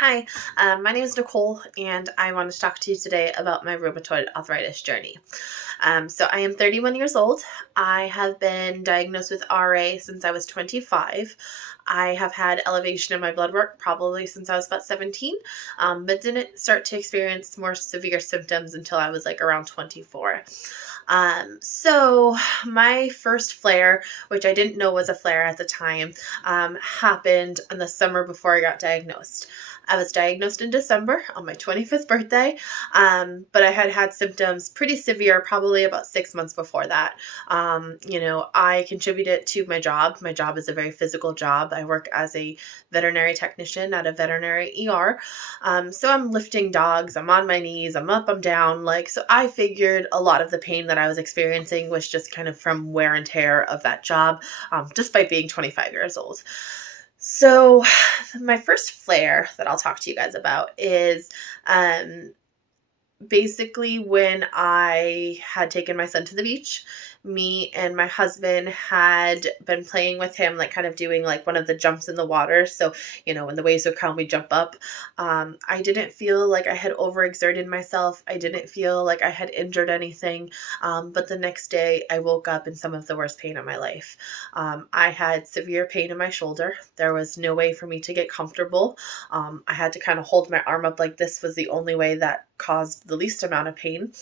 Hi, my name is Nicole, and I want to talk to you today about my rheumatoid arthritis journey. So, I am 31 years old. I have been diagnosed with RA since I was 25. I have had elevation in my blood work probably since I was about 17, but didn't start to experience more severe symptoms until I was like around 24. So, my first flare, which I didn't know was a flare at the time, happened in the summer before I got diagnosed. I was diagnosed in December on my 25th birthday, but I had had symptoms pretty severe probably about 6 months before that. I contributed to my job. My job is a very physical job. I work as a veterinary technician at a veterinary ER. So I'm lifting dogs, I'm on my knees, I'm up, I'm down. So I figured a lot of the pain that I was experiencing was just kind of from wear and tear of that job, just by being 25 years old. So, my first flare that I'll talk to you guys about is basically when I had taken my son to the beach. Me and my husband had been playing with him, like kind of doing like one of the jumps in the water. So, when the waves would come, we jump up. I didn't feel like I had overexerted myself. I didn't feel like I had injured anything. But the next day, I woke up in some of the worst pain of my life. I had severe pain in my shoulder. There was no way for me to get comfortable. I had to kind of hold my arm up like this was the only way that caused the least amount of pain.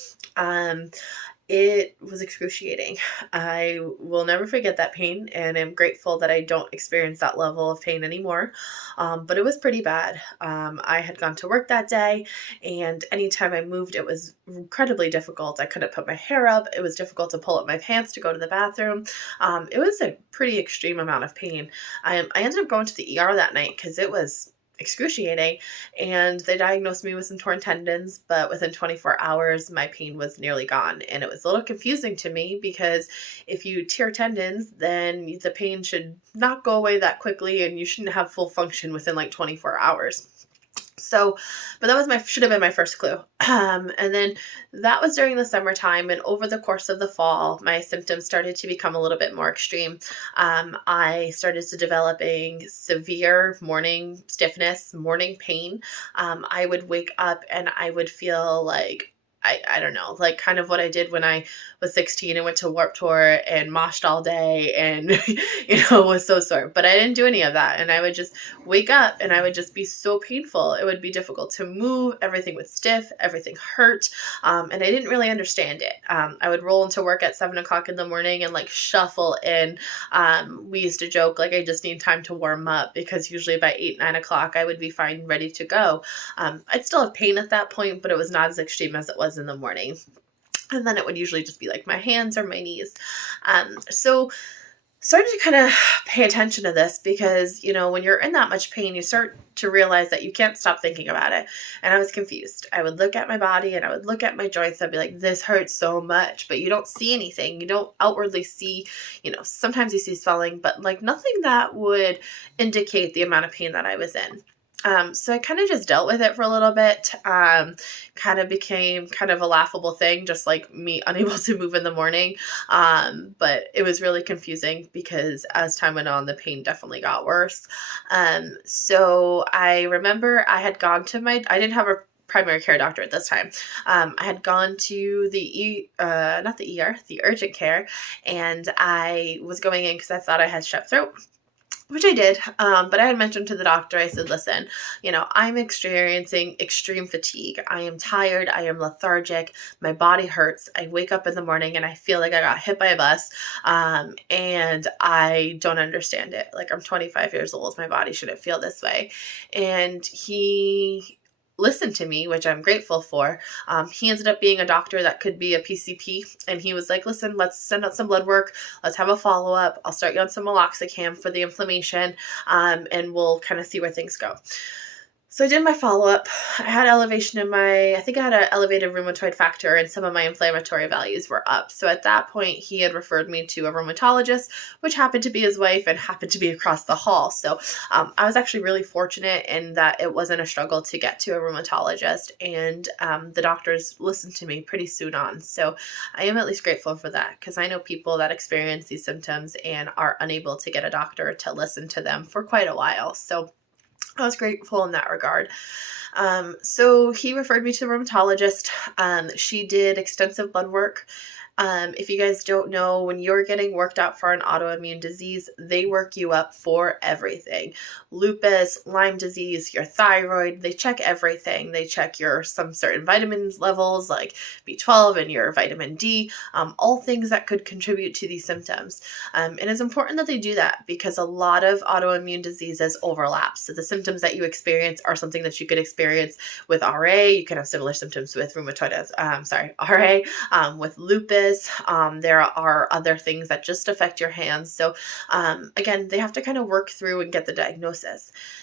It was excruciating. I will never forget that pain, and I'm grateful that I don't experience that level of pain anymore. But it was pretty bad. I had gone to work that day, and anytime I moved, it was incredibly difficult. I couldn't put my hair up. It was difficult to pull up my pants to go to the bathroom. It was a pretty extreme amount of pain. I ended up going to the ER that night because it was excruciating, and they diagnosed me with some torn tendons, but within 24 hours my pain was nearly gone. And it was a little confusing to me because if you tear tendons, then the pain should not go away that quickly, and you shouldn't have full function within like 24 hours. So, but that was should have been my first clue. And then that was during the summertime, and over the course of the fall, my symptoms started to become a little bit more extreme. I started to developing severe morning stiffness, morning pain. I would wake up and I would feel like, I don't know, like kind of what I did when I was 16 and went to Warped Tour and moshed all day and, was so sore. But I didn't do any of that. And I would just wake up and I would just be so painful. It would be difficult to move. Everything was stiff. Everything hurt. And I didn't really understand it. I would roll into work at 7 o'clock in the morning and like shuffle in. We used to joke, like, I just need time to warm up, because usually by 8, 9 o'clock, I would be fine, ready to go. I'd still have pain at that point, but it was not as extreme as it was in the morning. And then it would usually just be like my hands or my knees. So started to kind of pay attention to this because, when you're in that much pain, you start to realize that you can't stop thinking about it. And I was confused. I would look at my body and I would look at my joints. I'd be like, this hurts so much, but you don't see anything. You don't outwardly see, sometimes you see swelling, but like nothing that would indicate the amount of pain that I was in. So I kind of just dealt with it for a little bit, kind of became kind of a laughable thing, just like me unable to move in the morning. But it was really confusing because as time went on, the pain definitely got worse. So I remember I had gone to I didn't have a primary care doctor at this time. I had gone to the the urgent care, and I was going in because I thought I had strep throat, which I did. But I had mentioned to the doctor, I said, listen, I'm experiencing extreme fatigue. I am tired. I am lethargic. My body hurts. I wake up in the morning and I feel like I got hit by a bus. And I don't understand it. Like, I'm 25 years old. My body shouldn't feel this way. And he listened to me, which I'm grateful for. He ended up being a doctor that could be a PCP, and he was like, listen, let's send out some blood work. Let's have a follow-up. I'll start you on some meloxicam for the inflammation, and we'll kind of see where things go. So I did my follow-up. I had elevation I think I had an elevated rheumatoid factor, and some of my inflammatory values were up. So at that point, he had referred me to a rheumatologist, which happened to be his wife and happened to be across the hall. So I was actually really fortunate in that it wasn't a struggle to get to a rheumatologist, and the doctors listened to me pretty soon on. So I am at least grateful for that, because I know people that experience these symptoms and are unable to get a doctor to listen to them for quite a while. So I was grateful in that regard. So he referred me to a rheumatologist. She did extensive blood work. If you guys don't know, when you're getting worked out for an autoimmune disease, they work you up for everything. Lupus, Lyme disease, your thyroid, they check everything. They check your some certain vitamins levels like B12 and your vitamin D, all things that could contribute to these symptoms. And it's important that they do that because a lot of autoimmune diseases overlap. So the symptoms that you experience are something that you could experience with RA. You can have similar symptoms with RA, with lupus. There are other things that just affect your hands. So again, they have to kind of work through and get the diagnosis.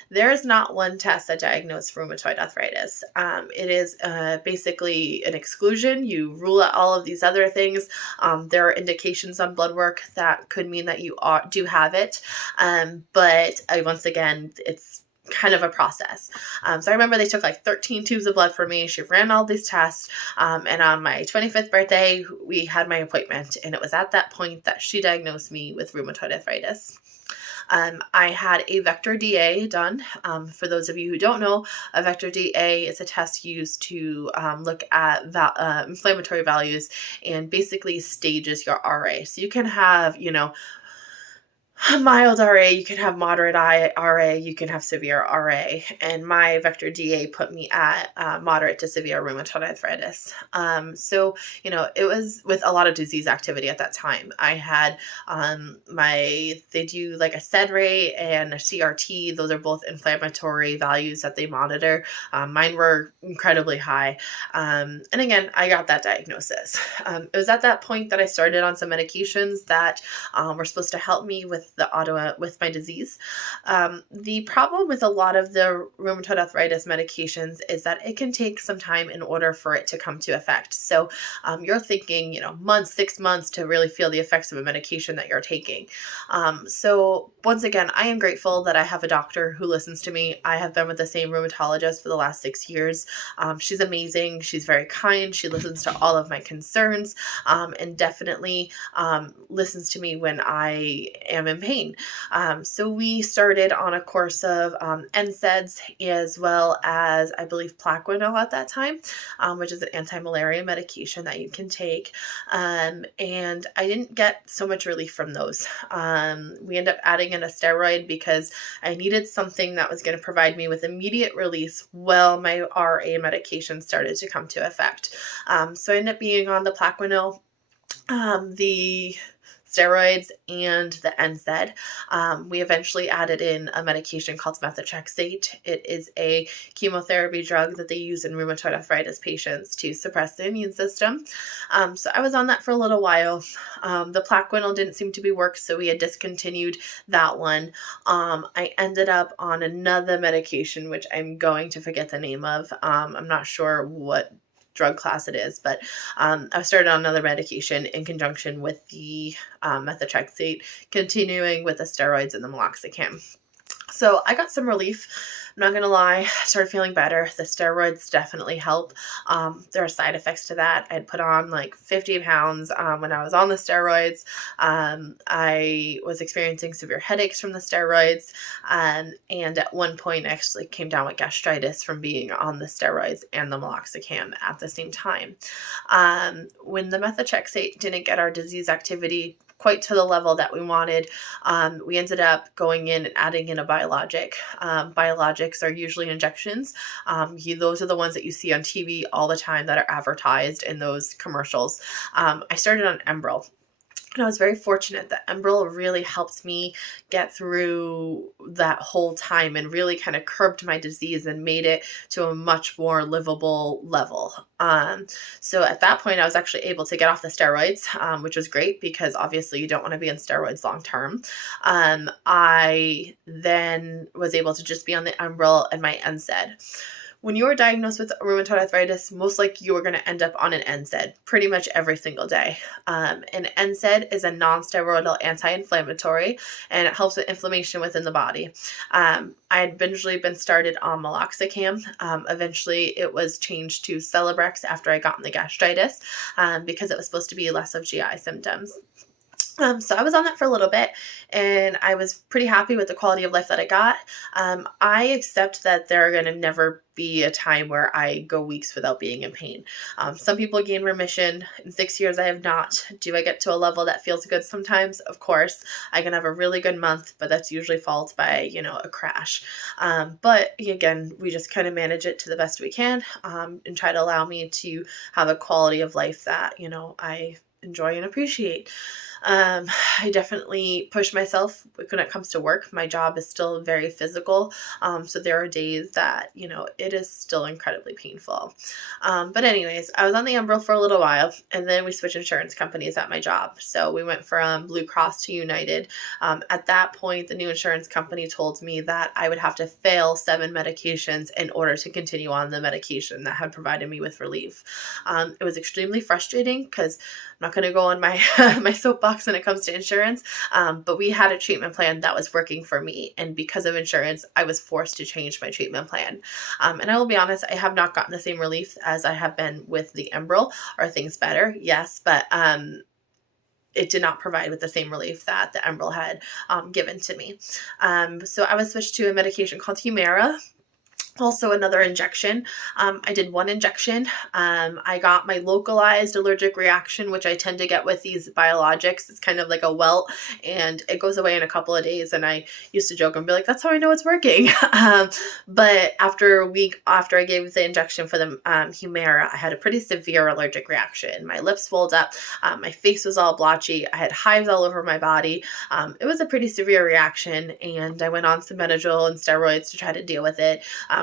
There is not one test that diagnoses rheumatoid arthritis. It is basically an exclusion. You rule out all of these other things. There are indications on blood work that could mean that you do have it. But once again, it's kind of a process. So I remember they took like 13 tubes of blood for me. She ran all these tests. And on my 25th birthday, we had my appointment. And it was at that point that she diagnosed me with rheumatoid arthritis. I had a vector DA done. For those of you who don't know, a vector DA is a test used to look at inflammatory values and basically stages your RA. So you can have, mild RA, you can have moderate RA, you can have severe RA, and my vector DA put me at moderate to severe rheumatoid arthritis. So, it was with a lot of disease activity at that time. I had they do like a SED rate and a CRT. Those are both inflammatory values that they monitor. Mine were incredibly high. And again, I got that diagnosis. It was at that point that I started on some medications that were supposed to help me with my disease. The problem with a lot of the rheumatoid arthritis medications is that it can take some time in order for it to come to effect. So you're thinking, months, 6 months to really feel the effects of a medication that you're taking. So once again, I am grateful that I have a doctor who listens to me. I have been with the same rheumatologist for the last 6 years. She's amazing. She's very kind. She listens to all of my concerns, and definitely listens to me when I am in pain. So we started on a course of NSAIDs as well as, I believe, Plaquenil at that time, which is an anti-malaria medication that you can take. And I didn't get so much relief from those. We ended up adding in a steroid because I needed something that was going to provide me with immediate release while my RA medication started to come to effect. So I ended up being on the Plaquenil, the steroids, and the NSAID. We eventually added in a medication called methotrexate. It is a chemotherapy drug that they use in rheumatoid arthritis patients to suppress the immune system. So I was on that for a little while. The Plaquenil didn't seem to be work, so we had discontinued that one. I ended up on another medication, which I'm going to forget the name of. I'm not sure what drug class it is, but I started on another medication in conjunction with the methotrexate, continuing with the steroids and the meloxicam. So I got some relief. I'm not going to lie, I started feeling better. The steroids definitely help. There are side effects to that. I'd put on like 50 pounds when I was on the steroids. I was experiencing severe headaches from the steroids. And at one point, I actually came down with gastritis from being on the steroids and the meloxicam at the same time. When the methotrexate didn't get our disease activity quite to the level that we wanted, we ended up going in and adding in a biologic. Biologics are usually injections. Those are the ones that you see on TV all the time that are advertised in those commercials. I started on Enbrel. And I was very fortunate that Enbrel really helped me get through that whole time and really kind of curbed my disease and made it to a much more livable level. So at that point, I was actually able to get off the steroids, which was great because obviously you don't want to be on steroids long term. I then was able to just be on the Enbrel and my NSAID. When you are diagnosed with rheumatoid arthritis, most likely you are going to end up on an NSAID pretty much every single day. An NSAID is a non-steroidal anti-inflammatory, and it helps with inflammation within the body. I had eventually been started on meloxicam. Eventually, it was changed to Celebrex after I got in the gastritis because it was supposed to be less of GI symptoms. So I was on that for a little bit, and I was pretty happy with the quality of life that I got. I accept that there are going to never be a time where I go weeks without being in pain. Some people gain remission. In 6 years, I have not. Do I get to a level that feels good sometimes? Of course. I can have a really good month, but that's usually followed by, a crash. But again, we just kind of manage it to the best we can, and try to allow me to have a quality of life that, I enjoy and appreciate. Um, I definitely push myself when it comes to work. My job is still very physical. So there are days that, it is still incredibly painful. But anyways, I was on the Umbro for a little while, and then we switched insurance companies at my job. So we went from Blue Cross to United. At that point, the new insurance company told me that I would have to fail 7 medications in order to continue on the medication that had provided me with relief. It was extremely frustrating because I'm not going to go on my my soapbox when it comes to insurance, but we had a treatment plan that was working for me, and because of insurance, I was forced to change my treatment plan. And I will be honest, I have not gotten the same relief as I have been with the Enbrel. Are things better? Yes, but it did not provide with the same relief that the Enbrel had given to me. So I was switched to a medication called Humira. Also another injection. I did 1 injection. I got my localized allergic reaction, which I tend to get with these biologics. It's kind of like a welt, and it goes away in a couple of days. And I used to joke and be like, that's how I know it's working. But after a week after I gave the injection for the Humira, I had a pretty severe allergic reaction. My lips swelled up. My face was all blotchy. I had hives all over my body. It was a pretty severe reaction, and I went on some Benadryl and steroids to try to deal with it.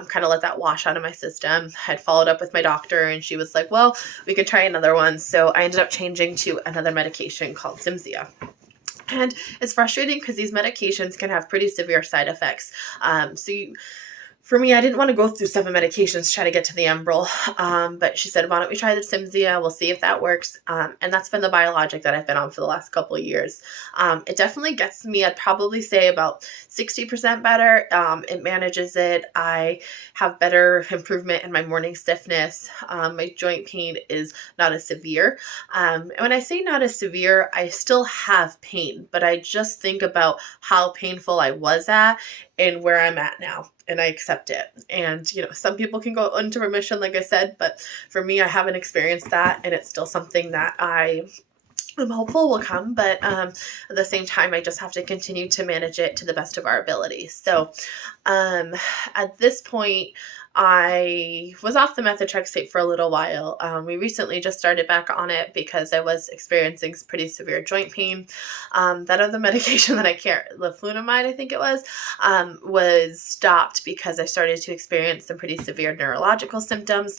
Kind of let that wash out of my system. I had followed up with my doctor, and she was like, well, we could try another one. So I ended up changing to another medication called Cimzia. And it's frustrating because these medications can have pretty severe side effects. For me, I didn't want to go through 7 medications to try to get to the Enbrel, but she said, why don't we try the Cimzia? We'll see if that works. And that's been the biologic that I've been on for the last couple of years. It definitely gets me, I'd probably say about 60% better. It manages it. I have better improvement in my morning stiffness. My joint pain is not as severe. And when I say not as severe, I still have pain, but I just think about how painful I was at and where I'm at now, and I accept it. And, some people can go into remission, like I said, but for me, I haven't experienced that, and it's still something that I'm hopeful will come, but at the same time, I just have to continue to manage it to the best of our ability. So at this point, I was off the methotrexate for a little while. We recently just started back on it because I was experiencing pretty severe joint pain. That other medication that leflunomide, I think it was stopped because I started to experience some pretty severe neurological symptoms.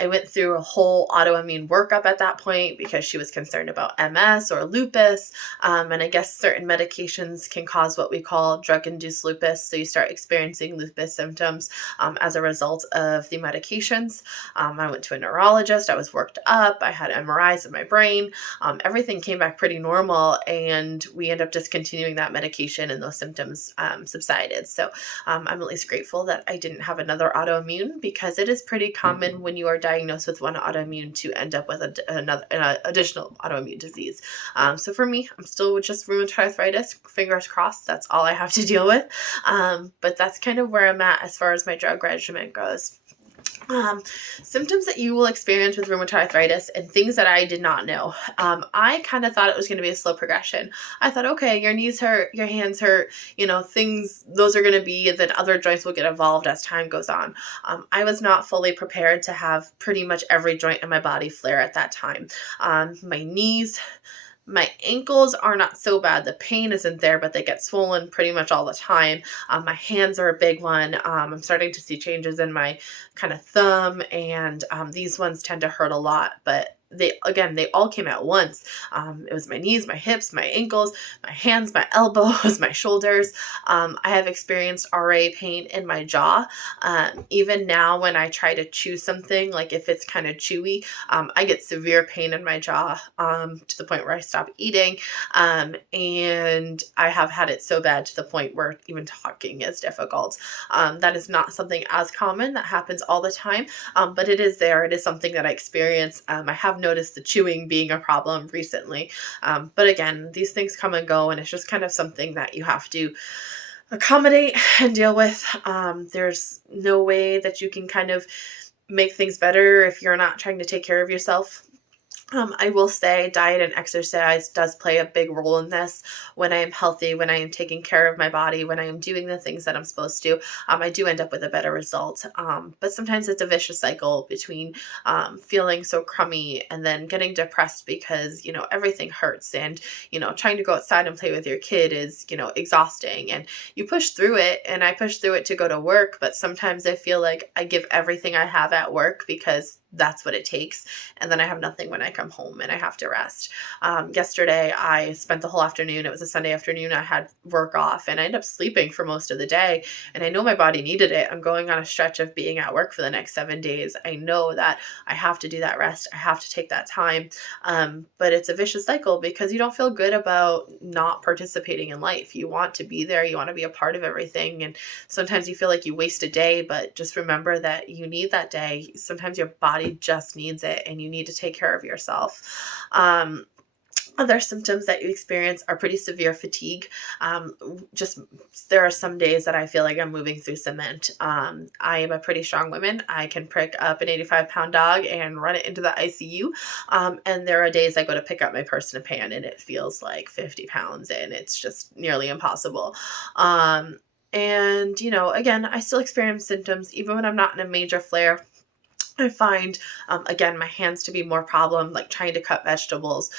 I went through a whole autoimmune workup at that point because she was concerned about MS or lupus. And I guess certain medications can cause what we call drug-induced lupus. So you start experiencing lupus symptoms as a result of the medications. I went to a neurologist. I was worked up. I had MRIs of my brain. Everything came back pretty normal, and we ended up discontinuing that medication, and those symptoms subsided. So I'm at least grateful that I didn't have another autoimmune, because it is pretty common when you are diagnosed with one autoimmune to end up with another additional autoimmune disease. So for me, I'm still with just rheumatoid arthritis. Fingers crossed, that's all I have to deal with. But that's kind of where I'm at as far as my drug regimen goes. Symptoms that you will experience with rheumatoid arthritis and things that I did not know. I kind of thought it was going to be a slow progression. I thought, okay, your knees hurt, your hands hurt, those are going to be, then other joints will get involved as time goes on. I was not fully prepared to have pretty much every joint in my body flare at that time. My knees, my ankles are not so bad. The pain isn't there, but they get swollen pretty much all the time. My hands are a big one. I'm starting to see changes in my kind of thumb, and these ones tend to hurt a lot, but they all came at once. It was my knees, my hips, my ankles, my hands, my elbows, my shoulders. I have experienced RA pain in my jaw. Even now when I try to chew something, like if it's kind of chewy, I get severe pain in my jaw to the point where I stop eating. And I have had it so bad to the point where even talking is difficult. That is not something as common that happens all the time, but it is there. It is something that I experience. I have noticed the chewing being a problem recently. But again, these things come and go, and it's just kind of something that you have to accommodate and deal with. There's no way that you can kind of make things better if you're not trying to take care of yourself. I will say diet and exercise does play a big role in this. When I am healthy, when I am taking care of my body, when I am doing the things that I'm supposed to, I do end up with a better result. But sometimes it's a vicious cycle between feeling so crummy and then getting depressed because, everything hurts, and, trying to go outside and play with your kid is, exhausting, and you push through it. And I push through it to go to work, but sometimes I feel like I give everything I have at work because that's what it takes. And then I have nothing when I come home and I have to rest. Yesterday, I spent the whole afternoon. It was a Sunday afternoon. I had work off and I ended up sleeping for most of the day. And I know my body needed it. I'm going on a stretch of being at work for the next 7 days. I know that I have to do that rest. I have to take that time. But it's a vicious cycle because you don't feel good about not participating in life. You want to be there. You want to be a part of everything. And sometimes you feel like you waste a day, but just remember that you need that day. Sometimes your body just needs it and you need to take care of yourself. Other symptoms that you experience are pretty severe fatigue. There are some days that I feel like I'm moving through cement. I am a pretty strong woman. I can pick up an 85-pound dog and run it into the ICU. And there are days I go to pick up my purse in a pan and it feels like 50 pounds and it's just nearly impossible. And, again, I still experience symptoms even when I'm not in a major flare. I find, again, my hands to be more problem, like trying to cut vegetables,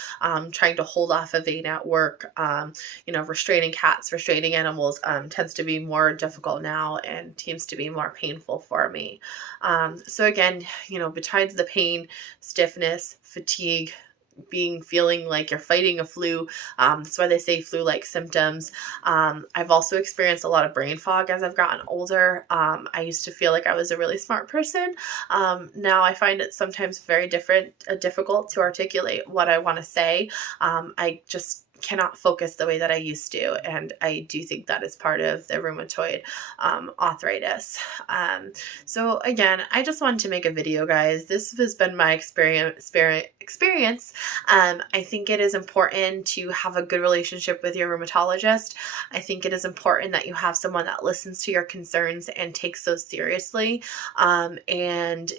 trying to hold off a vein at work, restraining cats, restraining animals, tends to be more difficult now and seems to be more painful for me. So again, besides the pain, stiffness, fatigue, feeling like you're fighting a flu. That's why they say flu-like symptoms. I've also experienced a lot of brain fog as I've gotten older. I used to feel like I was a really smart person. Now I find it sometimes very difficult to articulate what I want to say. I just cannot focus the way that I used to. And I do think that is part of the rheumatoid arthritis. So again, I just wanted to make a video, guys. This has been my experience. I think it is important to have a good relationship with your rheumatologist. I think it is important that you have someone that listens to your concerns and takes those seriously. And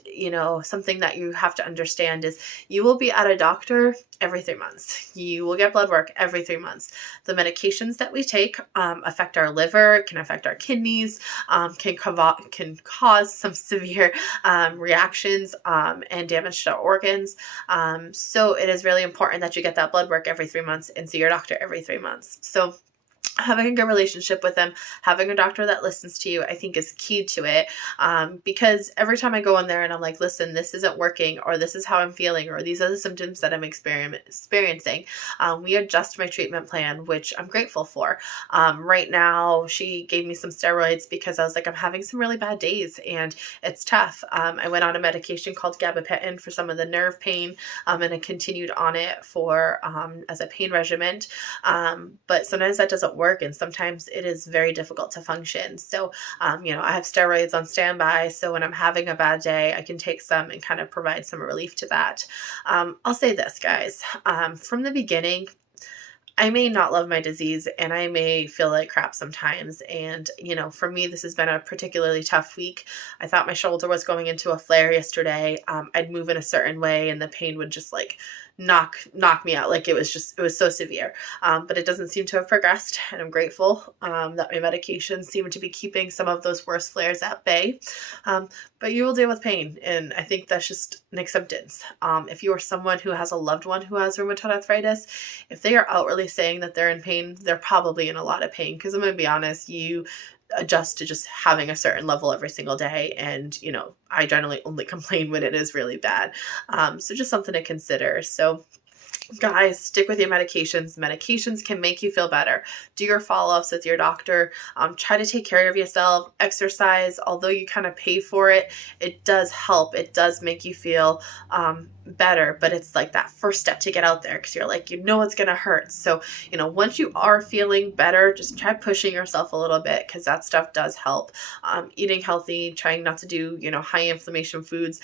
something that you have to understand is you will be at a doctor every 3 months. You will get blood work every 3 months. The medications that we take affect our liver, can affect our kidneys, can cause some severe reactions and damage to our organs. So it is really important that you get that blood work every 3 months and see your doctor every 3 months. So having a good relationship with them, having a doctor that listens to you, I think is key to it. Because every time I go in there and I'm like, listen, this isn't working, or this is how I'm feeling, or these are the symptoms that I'm experiencing, we adjust my treatment plan, which I'm grateful for. Right now, she gave me some steroids because I was like, I'm having some really bad days and it's tough. I went on a medication called gabapentin for some of the nerve pain, and I continued on it for as a pain regimen. But sometimes that doesn't work, and sometimes it is very difficult to function. So, I have steroids on standby, so when I'm having a bad day, I can take some and kind of provide some relief to that. I'll say this, guys, from the beginning, I may not love my disease and I may feel like crap sometimes. And, for me, this has been a particularly tough week. I thought my shoulder was going into a flare yesterday. I'd move in a certain way and the pain would just knock me out. Like it was so severe. But it doesn't seem to have progressed. And I'm grateful that my medications seem to be keeping some of those worst flares at bay. But you will deal with pain. And I think that's just an acceptance. If you are someone who has a loved one who has rheumatoid arthritis, if they are outwardly saying that they're in pain, they're probably in a lot of pain. Because I'm going to be honest, you adjust to just having a certain level every single day. And, I generally only complain when it is really bad. So just something to consider. So Guys, stick with your medications. Medications can make you feel better. Do your follow-ups with your doctor. Try to take care of yourself. Exercise, although you kind of pay for it, it does help. It does make you feel better, but it's like that first step to get out there, because you're like, it's going to hurt. So, once you are feeling better, just try pushing yourself a little bit, because that stuff does help. Eating healthy, trying not to do, high inflammation foods.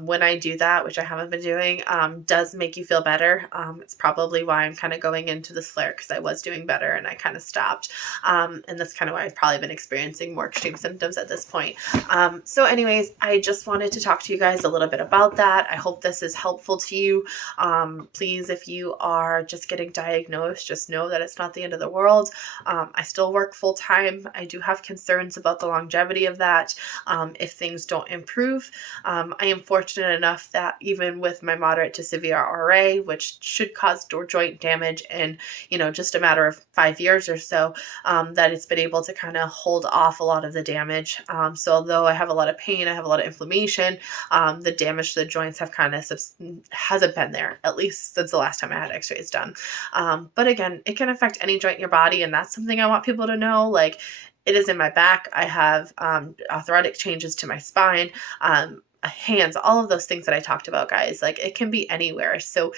When I do that, which I haven't been doing, does make you feel better. It's probably why I'm kind of going into this flare, because I was doing better and I kind of stopped. And that's kind of why I've probably been experiencing more extreme symptoms at this point. So anyways, I just wanted to talk to you guys a little bit about that. I hope this is helpful to you. Please, if you are just getting diagnosed, just know that it's not the end of the world. I still work full time. I do have concerns about the longevity of that. If things don't improve, I am fortunate enough that even with my moderate to severe RA, which should cause joint damage in, just a matter of 5 years or so, that it's been able to kind of hold off a lot of the damage. So although I have a lot of pain, I have a lot of inflammation, the damage to the joints have kind of hasn't been there, at least since the last time I had x-rays done. But again, it can affect any joint in your body, and that's something I want people to know. Like, it is in my back. I have arthritic changes to my spine, hands, all of those things that I talked about, guys. Like, it can be anywhere. So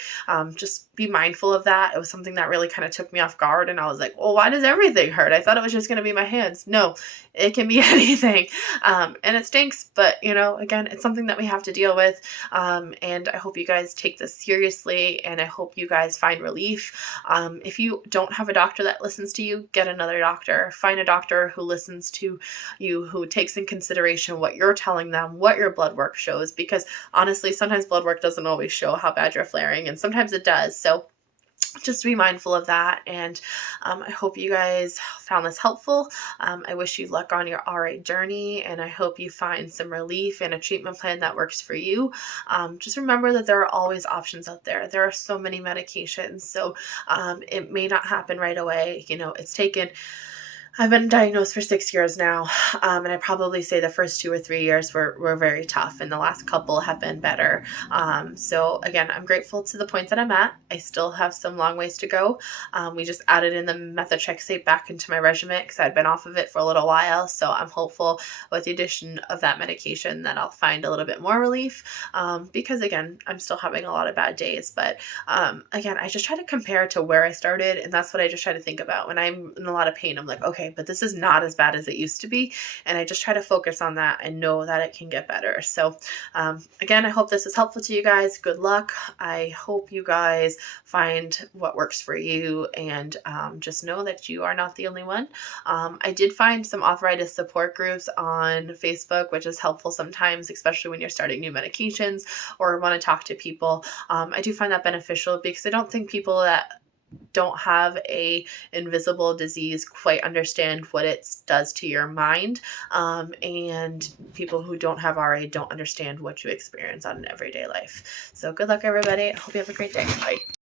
just be mindful of that. It was something that really kind of took me off guard, and I was like, well, why does everything hurt? I thought it was just going to be my hands. No, it can be anything. And it stinks, but again, it's something that we have to deal with. And I hope you guys take this seriously, and I hope you guys find relief. If you don't have a doctor that listens to you, get another doctor. Find a doctor who listens to you, who takes in consideration what you're telling them, what your blood work shows, because honestly, sometimes blood work doesn't always show how bad you're flaring, and sometimes it does. So just be mindful of that. And I hope you guys found this helpful. I wish you luck on your RA journey, and I hope you find some relief and a treatment plan that works for you. Just remember that there are always options out there. There are so many medications, so it may not happen right away. I've been diagnosed for 6 years now, and I probably say the first 2 or 3 years were very tough, and the last couple have been better. So again, I'm grateful to the point that I'm at. I still have some long ways to go. We just added in the methotrexate back into my regimen, because I'd been off of it for a little while. So I'm hopeful with the addition of that medication that I'll find a little bit more relief, because again, I'm still having a lot of bad days. But again, I just try to compare to where I started, and that's what I just try to think about. When I'm in a lot of pain, I'm like, okay, but this is not as bad as it used to be. And I just try to focus on that and know that it can get better. So again, I hope this is helpful to you guys. Good luck. I hope you guys find what works for you, and just know that you are not the only one. I did find some arthritis support groups on Facebook, which is helpful sometimes, especially when you're starting new medications or want to talk to people. I do find that beneficial, because I don't think people that don't have a invisible disease quite understand what it does to your mind. And people who don't have RA don't understand what you experience on an everyday life. So good luck, everybody. I hope you have a great day. Bye.